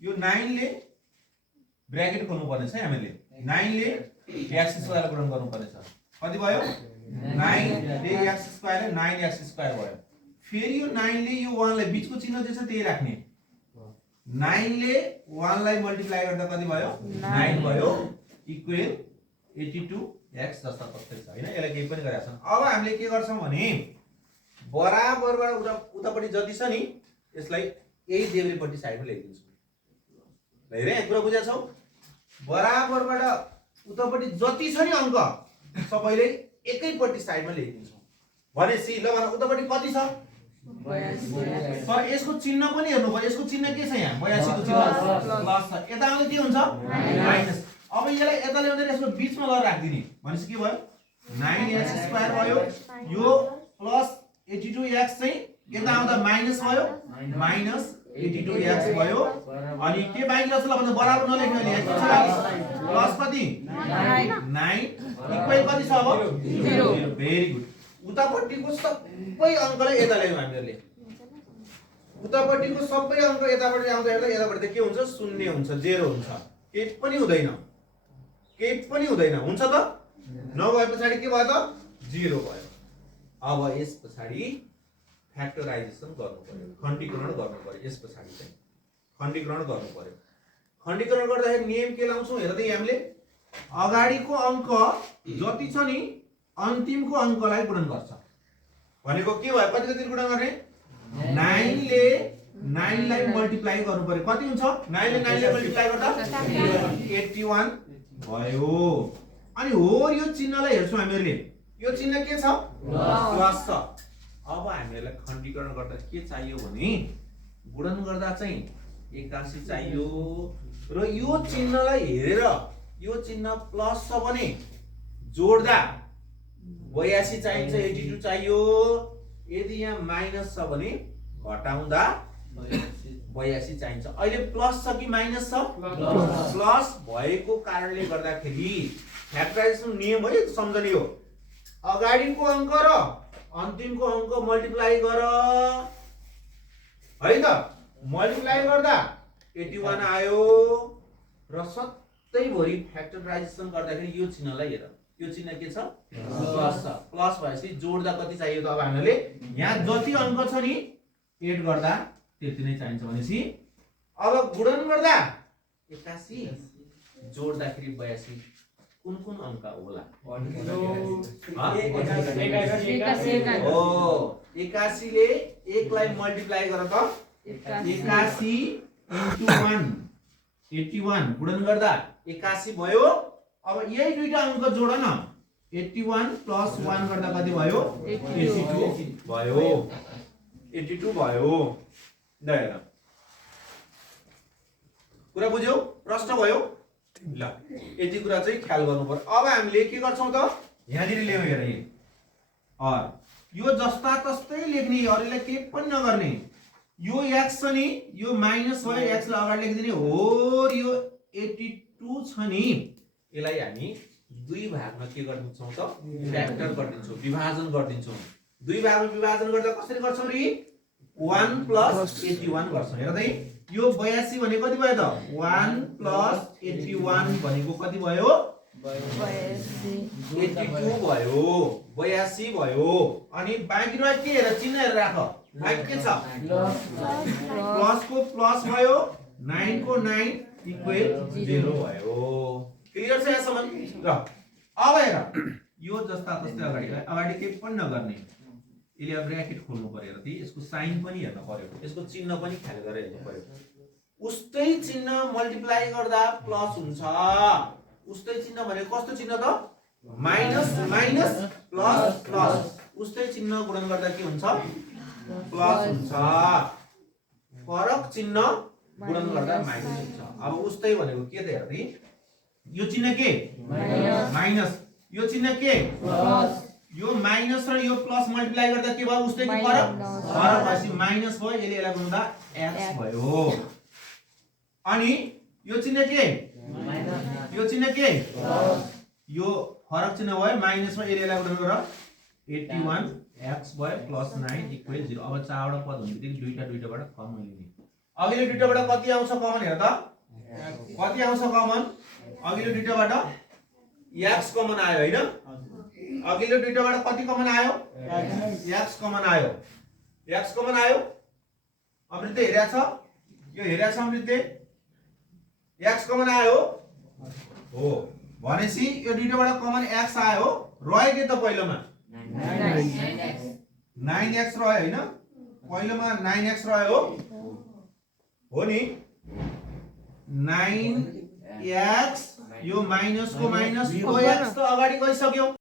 यो 9 ले ब्रैकेट खोल्नु पर्ने छ हामीले 9 ले x स्क्वायर गुणन गर्नु पर्ने छ कति भयो 9 ले x स्क्वायर 9x स्क्वायर भयो फेरि यो 9 ले यो 1 लाई बीचको चिन्ह जे छ त्यही राख्ने 9 ले 1 लाई मल्टिप्लाई गर्दा कति भयो 9 भयो इक्वल 82x जस्ता तथ्य छ हैन यसलाई केही पनि गरेका छन् अब हामीले के गर्छौं भने बराबरबाट उतापट्टि जति छ नि यसलाई यही देब्रेपट्टि साइडमा ल्याइदिन्छौँ ल हेरे कुरा बुझ्या छौ बराबरबाट उतापट्टि जति छ नि अंक सबैले एकैपट्टि साइडमा ल्याइदिन्छौँ भनेसी ल भन उतापट्टि कति छ 82 तर यसको चिन्ह पनि हेर्नु पर्यो यसको चिन्ह के छ यहाँ 82 को चिन्ह प्लस छ यता आउँदा के हुन्छ माइनस अब यसलाई यता ल्याउँदै यसको बीचमा ल राख्दिने भनेपछि के भयो 9x स्क्वायर भयो यो प्लस 82x चाहिँ यता आउँदा माइनस भयो माइनस 82x भयो अनि के बाँकी रहेछ ल भन्दा बराबर नलेख्नु अहिले के छ बाँकी प्लस कति 9 इक्वल कति छ अब 0 भेरी गुड उतापट्टिको सबै अंकलाई यता ल्यायौं हामीहरुले उतापट्टिको सबै अंक यतापट्टि आउँदा हेर्दा यतापट्टि के हुन्छ शून्य हुन्छ 0 हुन्छ केही पनि हुँदैन हुन्छ त नभए पछाडी के भयो त 0 भयो अब यस पछाडी फ्याक्टराइजेसन गर्नु पर्यो खण्डीकरण गर्नु पर्यो यस पछाडी चाहिँ खण्डीकरण गर्नु पर्यो खण्डीकरण गर्दाखेरि नियम के लाउँछौं हेर त हामीले अगाडीको अंक जति छ नि अन्तिमको अंकलाई गुणन गर्छ भनेको के भयो कति कति गुणन गर्ने 9 ले 9 लाई मल्टिप्लाई गर्नु पर्यो कति हुन्छ 9 ले 9 लाई मल्टिप्लाई गर्दा 81 भयो अनि हो यो चिन्हलाई हेर्छौं हामीहरुले यो चिन्ह के छ प्लस छ अब हामीलाई खण्डीकरण गर्दा के चाहियो भने गुणन गर्दा चाहिँ 81 चाहियो र यो चिन्हलाई हेरेर यो चिन्ह प्लस छ भने जोड्दा 82 चाहिन्छ 82 चाहियो यदि यहाँ माइनस छ भने घटाउँदा 82 चाहिन्छ अहिले प्लस छ कि माइनस छ प्लस भएको कारणले गर्दाखेरि फ्याक्टराइजेसन नियम हो सम्झने हो अगाडीको अंक र अन्तिमको अंक मल्टिप्लाई गर है त मल्टिप्लाई गर्दा 81 आयो र सबै भरि फ्याक्टराइजेसन गर्दाखेरि यो चिन्हलाई हेर यो चिन्ह के छ प्लस छ प्लस भएपछि जोड्दा कति चाहियो त अब हामीले यहाँ जति अंक छ नि एड गर्दा त्यति नै चाहिन्छ भनेपछि अब गुणन गर्दा 81 जोड्दाखेरि 82 कुन अंक होला 81 ले 1 लाई मल्टिप्लाई गर त 81 * 1 81 गुणन गर्दा 81 भयो अब यही दुईटा अंक जोड न 81 + 1 गर्दा कति भयो 82 भयो 82 भयो ल हेर कुरा बुझ्यौ प्रश्न भयो ल यति कुरा चाहिँ ख्याल गर्नु पर्यो अब हामीले के गर्छौं त यहाँनिर ल्याउ हेर यो जस्ता तस्तै लेख्ने अरूलाई के पनि नगर्ने यो x छ नि यो माइनस भयो x लाई अगाडि लेखिदिने हो यो 82 छ नि यसलाई हामी दुई भागमा के गर्दिन्छौं त फ्याक्टर गर्दिन्छौं विभाजन गर्दिन्छौं दुई भागमा विभाजन गर्दा कसरी गर्छौं रि 1 + 81 गर्छौं हेर त यो 82 भने कति भयो त 1 + 81 भनेको कति भयो 82 भयो 82 भयो अनि बाँकी रह्यो के हेर चिन्ह हेरेर राख बाँकी के छ प्लस को प्लस भयो 9 को 9 इक्वल 0 भयो क्लियर छ यहाँसम्म र अब हेर यो जस्ता तस्तै अगाडि के पनि नगर्ने यसले ब्र्याकेट खोल्नु पर्यो र यसको साइन पनि हेर्न पर्यो यसको चिन्ह पनि ख्याल गरेर हेर्नु पर्यो उस्तै चिन्ह मल्टिप्लाई गर्दा प्लस हुन्छ उस्तै चिन्ह भने कस्तो चिन्ह त माइनस माइनस प्लस प्लस उस्तै चिन्ह गुणन गर्दा के हुन्छ प्लस हुन्छ फरक चिन्ह गुणन गर्दा माइनस हुन्छ अब उस्तै भनेको के त हेर्दै यो चिन्ह के माइनस यो चिन्ह के प्लस यो माइनस र यो प्लस मल्टिप्लाई गर्दा के भयो उस्तैको फरक फरक भएपछि माइनस भयो यसले यसलाई गुण्दा x भयो अनि यो चिन्ह के यो चिन्ह के यो फरक चिन्ह भयो माइनस मा यसले यसलाई गुणन गरेर 81 x भयो + 9 = 0 अब चारवटा पद हुन्छ दुईटाबाट कमन लिने अघिल्लो दुईटाबाट कति आउँछ कमन हेर त कति आउँछ कमन अघिल्लो दुईटाबाट x कमन आयो हैन अघिल्लो दुईटाबाट कति कमन आयो x कमन आयो अमृतले हेरेको छ यो हेरेको छ अमृतले x कमन आयो हो भनेसी यो दुईटाबाट कमन x आयो रह्यो के त पहिलोमा 9x रह्यो हैन पहिलोमा 9x रह्यो हो नि 9x यो माइनस को माइनस 4x त अगाडि गइसक्यो